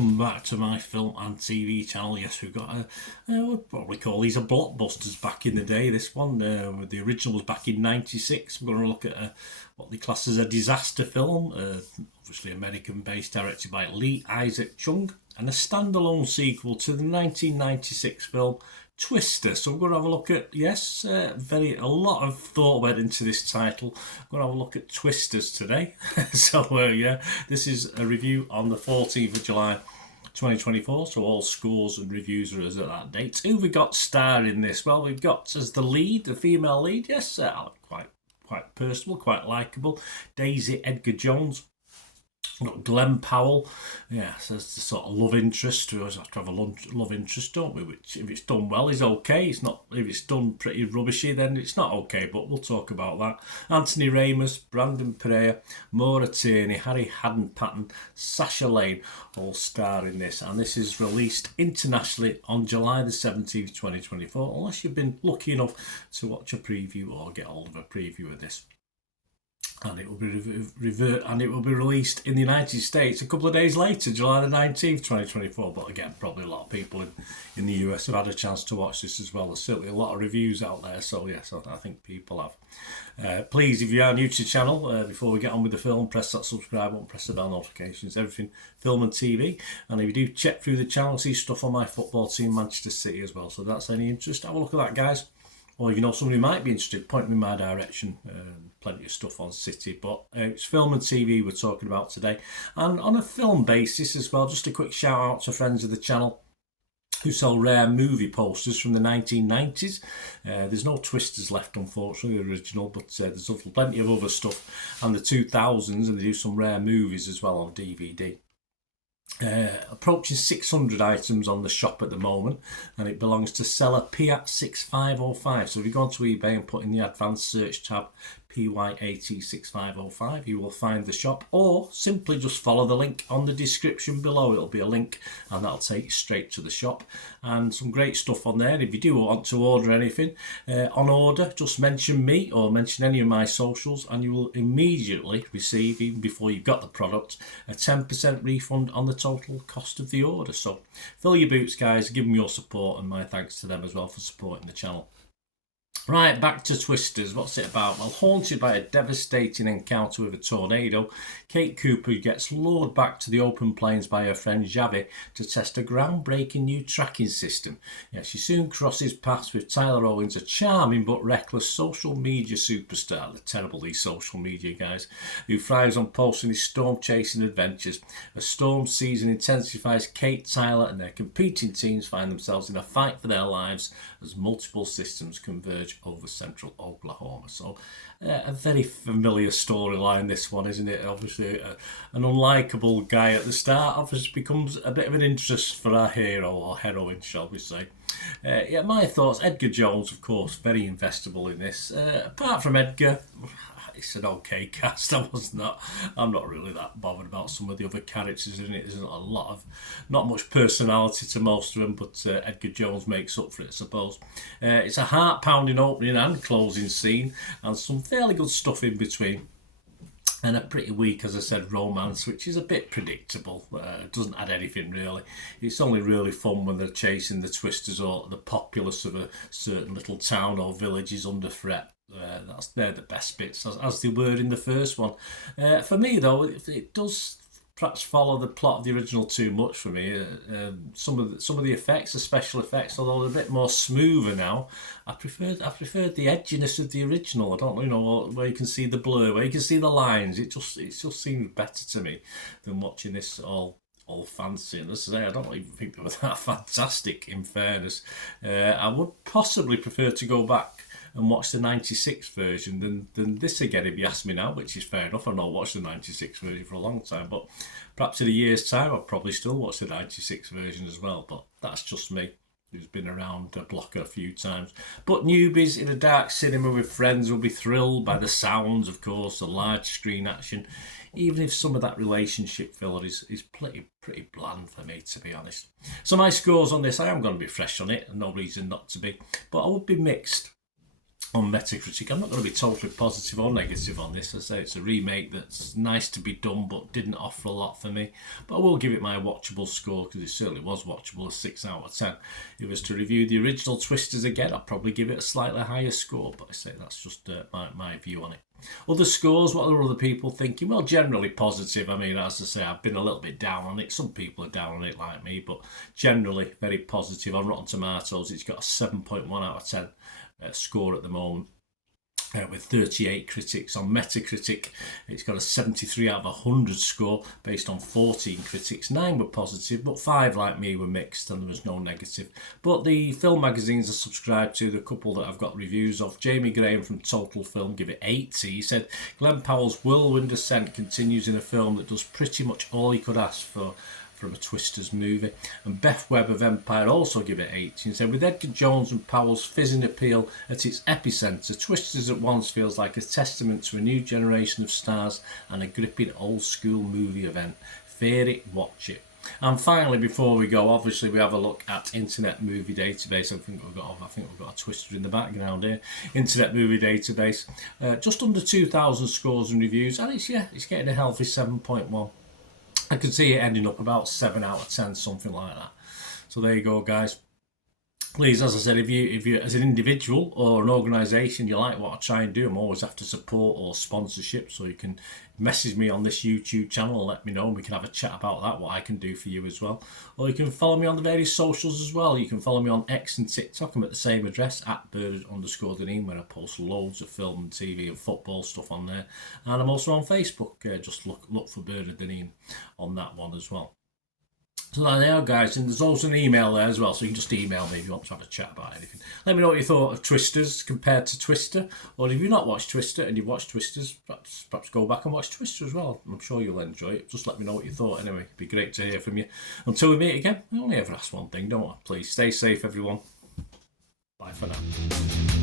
welcome back to my film and TV channel. Yes, we've got we'd probably call these a blockbusters back in the day. This one, the original was back in '96. We're going to look at what they class as a disaster film, obviously American-based, directed by Lee Isaac Chung, and a standalone sequel to the 1996 film Twister. So we're going to have a look at, a lot of thought went into this title. We're going to have a look at Twisters today. This is a review on the 14th of July 2024, so all scores and reviews are as at that date. Who we got starring this? Well, we've got as the lead, the female lead, quite personable, quite likeable, Daisy Edgar Jones. We've got Glenn Powell, so it's the sort of love interest. We always have to have a love interest, don't we? Which, if it's done well, is okay. It's not. If it's done pretty rubbishy, then it's not okay. But we'll talk about that. Anthony Ramos, Brandon Pereira, Maura Tierney, Harry Haddon Patton, Sasha Lane, all star in this. And this is released internationally on July the 17th, 2024. Unless you've been lucky enough to watch a preview or get hold of a preview of this. And it will be released in the United States a couple of days later, July the 19th, 2024. But again, probably a lot of people in the US have had a chance to watch this as well. There's certainly a lot of reviews out there, so yes, I think people have. Please, if you are new to the channel, before we get on with the film, press that subscribe button, press the bell notifications, everything film and TV. And if you do check through the channel, see stuff on my football team, Manchester City as well. So if that's any interest, have a look at that, guys. Or if you know somebody who might be interested, point them in my direction. Plenty of stuff on City, but it's film and TV we're talking about today. And on a film basis as well, just a quick shout out to friends of the channel who sell rare movie posters from the 1990s. There's no Twisters left, unfortunately, the original, but there's plenty of other stuff. And the 2000s, and they do some rare movies as well on DVD. Approaching 600 items on the shop at the moment, and it belongs to seller Piat6505. So if you go onto eBay and put in the advanced search tab PYAT6505, you will find the shop, or simply just follow the link on the description below. It'll be a link and that'll take you straight to the shop, and some great stuff on there. If you do want to order anything on order, just mention me or mention any of my socials and you will immediately receive, even before you've got the product, a 10% refund on the total cost of the order. So fill your boots, guys, give them your support, and my thanks to them as well for supporting the channel. Right, back to Twisters. What's it about? Well, haunted by a devastating encounter with a tornado, Kate Cooper gets lured back to the open plains by her friend Javi to test a groundbreaking new tracking system. She soon crosses paths with Tyler Owens, a charming but reckless social media superstar. They're terrible, these social media guys, who thrives on posting his storm-chasing adventures. As storm season intensifies, Kate, Tyler and their competing teams find themselves in a fight for their lives as multiple systems converge over central Oklahoma. So a very familiar storyline, this one, isn't it? Obviously an unlikable guy at the start obviously becomes a bit of an interest for our hero, or heroine shall we say. My thoughts, Edgar Jones, of course, very investable in this. Apart from Edgar, it's an okay cast. I'm not really that bothered about some of the other characters in it. There's not much personality to most of them, but Edgar Jones makes up for it, I suppose. It's a heart-pounding opening and closing scene, and some fairly good stuff in between. And a pretty weak, as I said, romance, which is a bit predictable. It doesn't add anything really. It's only really fun when they're chasing the Twisters or the populace of a certain little town or village is under threat. They're the best bits, as they were in the first one. For me, though, it does perhaps follow the plot of the original too much for me. Some of the effects, the special effects, although they're a bit more smoother now, I preferred the edginess of the original. I don't know, where you can see the blur, where you can see the lines. It just seemed better to me than watching this all fancy. And as I say, I don't even think they were that fantastic, in fairness. I would possibly prefer to go back and watch the 96 version than this again, if you ask me now, which is fair enough. I've not watched the 96 version for a long time, but perhaps in a year's time I'll probably still watch the 96 version as well. But that's just me, who's been around the block a few times. But newbies in a dark cinema with friends will be thrilled by the sounds, of course, the large screen action, even if some of that relationship filler is pretty bland for me, to be honest. So my scores on this, I am going to be fresh on it, and no reason not to be, but I would be mixed. on Metacritic. I'm not going to be totally positive or negative on this. I say it's a remake that's nice to be done but didn't offer a lot for me. But I will give it my watchable score, because it certainly was watchable, a 6 out of 10. If it was to review the original Twisters again, I'd probably give it a slightly higher score, but I say that's just my view on it. Other scores, what are other people thinking? Well, generally positive. I mean, as I say, I've been a little bit down on it. Some people are down on it like me, but generally very positive. On Rotten Tomatoes, it's got a 7.1 out of 10 score at the moment. With 38 critics. On Metacritic, it's got a 73 out of 100 score based on 14 critics. 9 were positive, but 5, like me, were mixed, and there was no negative. But the film magazines I subscribed to, the couple that I've got reviews of, Jamie Graham from Total Film give it 8. He said Glenn Powell's whirlwind ascent continues in a film that does pretty much all he could ask for from a Twisters movie. And Beth Webb of Empire also give it 8. And said, with Edgar Jones and Powell's fizzing appeal at its epicentre, Twisters at once feels like a testament to a new generation of stars and a gripping old school movie event. Fear it, watch it. And finally, before we go, obviously we have a look at Internet Movie Database. I think we've got a Twister in the background here. Internet Movie Database, just under 2,000 scores and reviews, and it's getting a healthy 7.1. I could see it ending up about 7 out of 10, something like that. So there you go, guys. Please, as I said, if you as an individual or an organisation, you like what I try and do, I'm always after support or sponsorship. So you can message me on this YouTube channel and let me know, and we can have a chat about that, what I can do for you as well. Or you can follow me on the various socials as well. You can follow me on X and TikTok. I'm at the same address, @Bernard_Deneen, where I post loads of film and TV and football stuff on there. And I'm also on Facebook. Just look for Bernard Deneen on that one as well. So there you are, guys, and there's also an email there as well, so you can just email me if you want to have a chat about anything. Let me know what you thought of Twisters compared to Twister, or if you've not watched Twister and you've watched Twisters, perhaps go back and watch Twister as well. I'm sure you'll enjoy it. Just let me know what you thought anyway. It'd be great to hear from you. Until we meet again, I only ever ask one thing, don't I? Please stay safe, everyone. Bye for now.